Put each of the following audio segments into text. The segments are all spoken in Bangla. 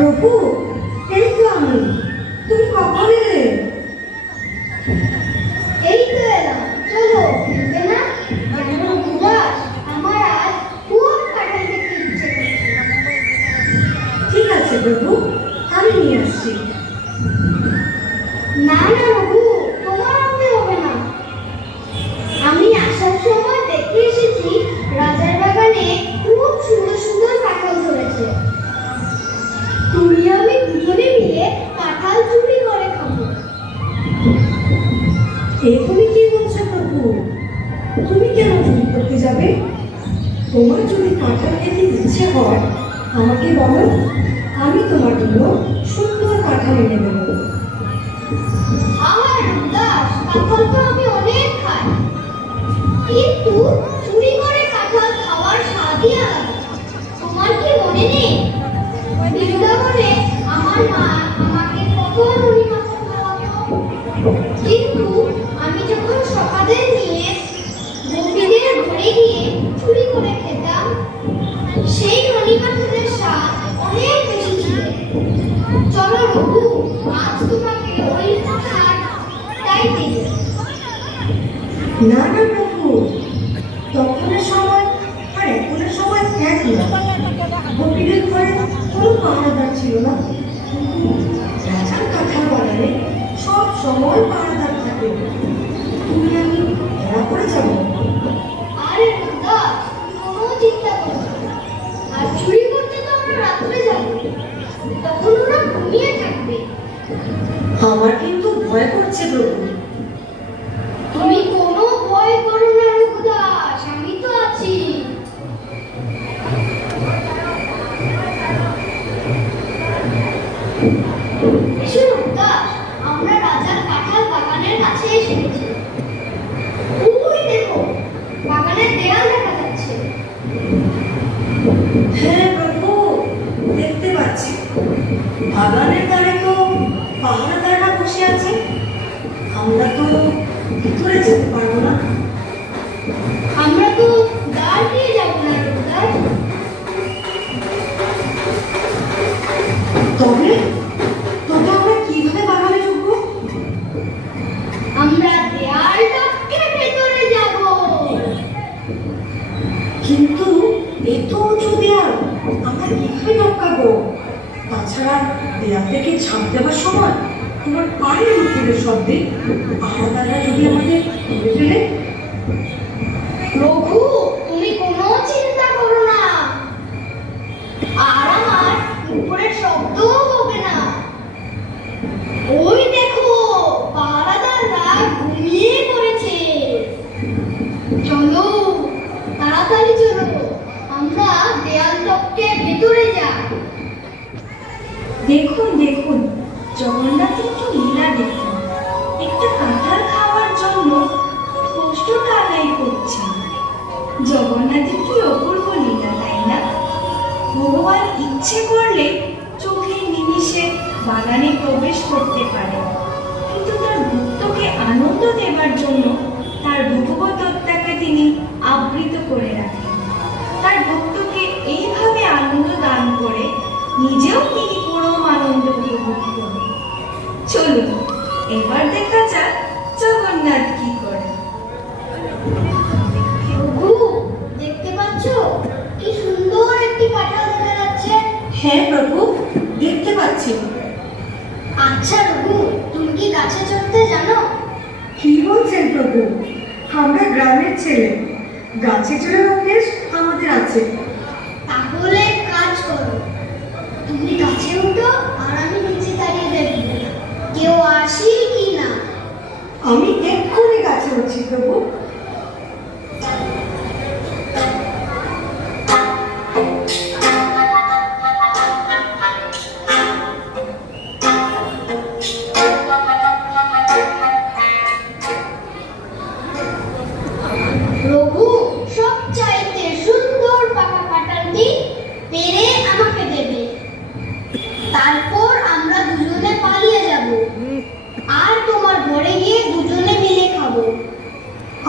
প্রভু, এই তো আমি। তুমি কখন এলে? এই তো এলাম। চলো, খেলবে না? কেন উদাস? আমার আজ খুব কাঁঠাল খেতে ইচ্ছে করছে। ঠিক আছে প্রভু, আমি নিয়ে আসছি। না না বাবু, তোমার আনতে হবে না। আমি আসার সময় দেখে এসেছি রাজার বাগানে খুব সুন্দর সুন্দর কাঁঠাল ধরেছে। তুমি আমি দুজনে মিলে কাঁঠাল চুরি করে খাবো। এ তুমি কি বলছো প্রভু? তুমি কেন চুরি করতে যাবে? তোমার যদি কাঁঠাল খেতে ইচ্ছে হয় আমাকে বলো, আমি তোমার জন্য সুন্দর কাঁঠাল এনে দেবো। আমার উদাস, কাঁঠাল তো আমি অনেক খাই, কিন্তু চুরি করে কাঁঠাল খাওয়ার স্বাদই আলাদা। তোমার কি মনে নেই বৃন্দাবনে আমার মা আমাকে কত মুড়ি মাখন খাওয়াতো? কিন্তু আমি যখন সকালে নিয়ে গোপীদের ঘরে গিয়ে চুরি করে খেতাম, সেই মুড়ি মাখনের স্বাদ অনেক বেশি ছিল। চলো রঘু, আজ তোমাকে ওই তাই দেব। না না প্রভু, তখনের সময় আর এখনের সময় এক না। গোপীদের ঘরে কোনো পাহারাদার ছিল না। রাজার কাঁঠাল বাগানে সব সময় পাহারাদার থাকে। তুমি আমি ধরা পড়ে যাবো। আরে উদাস, কোনো চিন্তা করো না। আর চুরি করতে তো আমরা রাত্রে যাব, তখন ওরা ঘুমিয়ে থাকবে। আমার কিন্তু ভয় করছে প্রভু। তুমি কোনো ভয় করো না রঘুদাস, আমি তো আছি। এসো রঘুদাস, আমরা রাজার কাঁঠাল বাগানের কাছে এসে গেছি। ওই দেখো, বাগানের দেয়াল দেখা যাচ্ছে। হ্যাঁ প্রভু, দেখতে পাচ্ছি। বাগানের ধারে তো পাহারাদাররা বসে আছে। আমরা তো ভিতরে যেতে পারবো না। আমরা তো দ্বার দিয়ে যাব না রঘুদাস। তবে তবে আমরা কিভাবে বাগানে ঢুকবো? আমরা দেয়াল টপকে ভেতরে যাব। কিন্তু এত উঁচু দেয়াল, আমরা কিভাবে টপকাবো? তাছাড়া দেয়াল থেকে ঝাঁপ দেওয়ার সময় তোমার পায়ের উপরে শব্দে পাহারাদাররা যদি আমাদের ধরে ফেলে? রঘু, তুমি কোনো চিন্তা করো না, আর আমার উপরের শব্দও হবে না। ওই দেখো, পাহারাদাররা ঘুমিয়ে পড়েছে। চলো, তাড়াতাড়ি চলো, আমরা দেয়াল টপকে ভেতরে যাই। দেখুন দেখুন, জগন্নাথের একটু লীলা দেখুন। একটা কাঁঠাল খাওয়ার জন্য কষ্টটা আদায় করছে। জগন্নাথের কি অপূর্ব লীলা, তাই না? ভগবান ইচ্ছে করলে চোখের নিমিষে বাগানে প্রবেশ করতে পারে, কিন্তু তার ভক্তকে আনন্দ দেবার জন্য তার ভগবতত্ত্বাকে তিনি আবৃত করে রাখেন। তার ভক্তকে এইভাবে আনন্দ দান করে নিজেও তিনি পরম আনন্দ উপভোগ করেন। চলুন এবার দেখা যাক জগন্নাথ কি করে। রঘু, দেখতে পাচ্ছো কি সুন্দর একটি কাঁঠাল দেখা যাচ্ছে? হ্যাঁ প্রভু, দেখতে পাচ্ছি। আচ্ছা রঘু, তুমি কি গাছে চড়তে জানো? কি বলছেন প্রভু? আমরা গ্রামের ছেলে, গাছে চড়ে অভ্যেস আমাদের আছে। তাহলে কাজ করো, তুমি গাছে উঠো আর আমি নিচে দাঁড়িয়ে দেখবো কেউ আসি কি না। আমি এক্ষুনি গাছে উঠছি প্রভু। রঘু, সবচাইতে সুন্দর পাকা কাঁঠালটি পেরে আমাকে দেবে, তারপর আমরা দুজনে পালিয়ে যাব আর তোমার ঘরে গিয়ে দুজনে মিলে খাবো।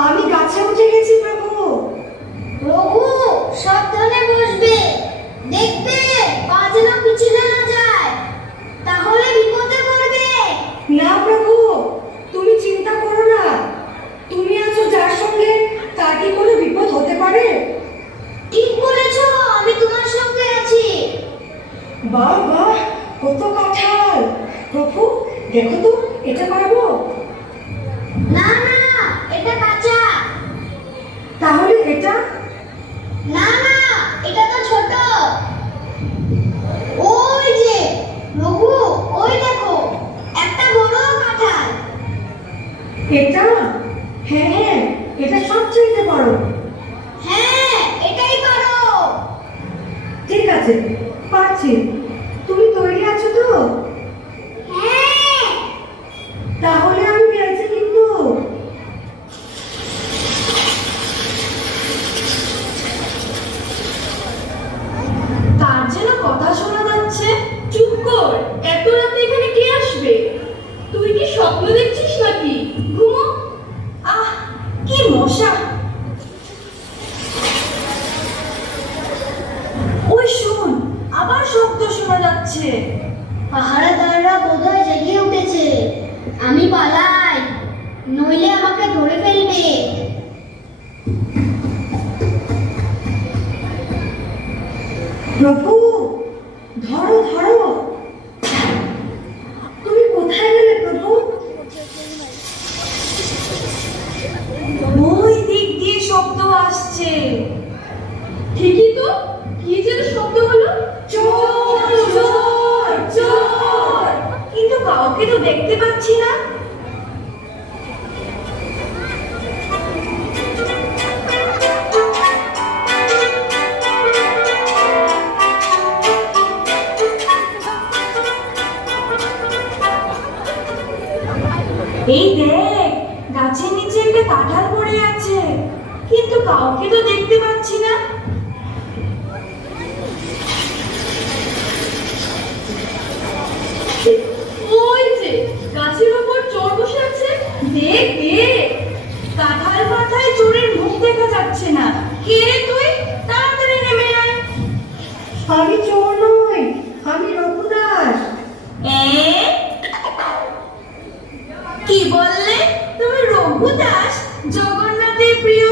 আমি গাছে উঠে গেছি প্রভু। রঘু, সাবধানে বসবে, দেখবে পা যেন পিছলে না যায়। বাহ বাহ, কত কাঁঠাল! প্রভু, দেখো তো, এটা পারবো? না না, এটা কাঁচা। তাহলে এটা? না না, এটা তো ছোট। ওই যে রঘু, ওই দেখো, একটা বড় কাঁঠাল। এটা? হ্যাঁ হ্যাঁ, এটা সবচেয়ে বড়। হ্যাঁ, এটাই পারো। ঠিক আছে, পারছি। তুমি তৈরি আছো তো? হ্যাঁ। তাহলে আমি পেরেছি কিন্তু। তার যেন কথা শোনা যাচ্ছে। চুপ কর, এত রাতে এখানে কে আসবে? তুই কি স্বপ্ন দেখছিস নাকি? ঘুমো। আহ, কি মশা! ওই শোন, আবার শব্দ শোনা যাচ্ছে। পাহারাদাররা বোধহয় জেগে উঠেছে। আমি পালাই, নইলে আমাকে ধরে ফেলবে। প্রভু, ধরো ধরো। তুমি কোথায় গেলে প্রভু? ওই দিক দিয়ে শব্দ আসছে। ঠিকই তো, কি যেন শব্দ হলো? চোর চোর চোর! কিন্তু কাউকে তো দেখতে পাচ্ছি না। এই দেখ, গাছের নিচে একটা কাঁঠাল পড়ে আছে, কিন্তু কাউকে তো দেখতে পাচ্ছি না। ওই যে গাছের উপর চোর বসে আছে, দেখ দেখ। কাঁঠাল মাথায় চোরের মুখ দেখা যাচ্ছে না। কে রে তুই? তাড়াতাড়ি নেমে আয়। আমি চোর নই, আমি রঘুদাস। এ? কি বললে? তুমি রঘু দাস, জগন্নাথের প্রিয়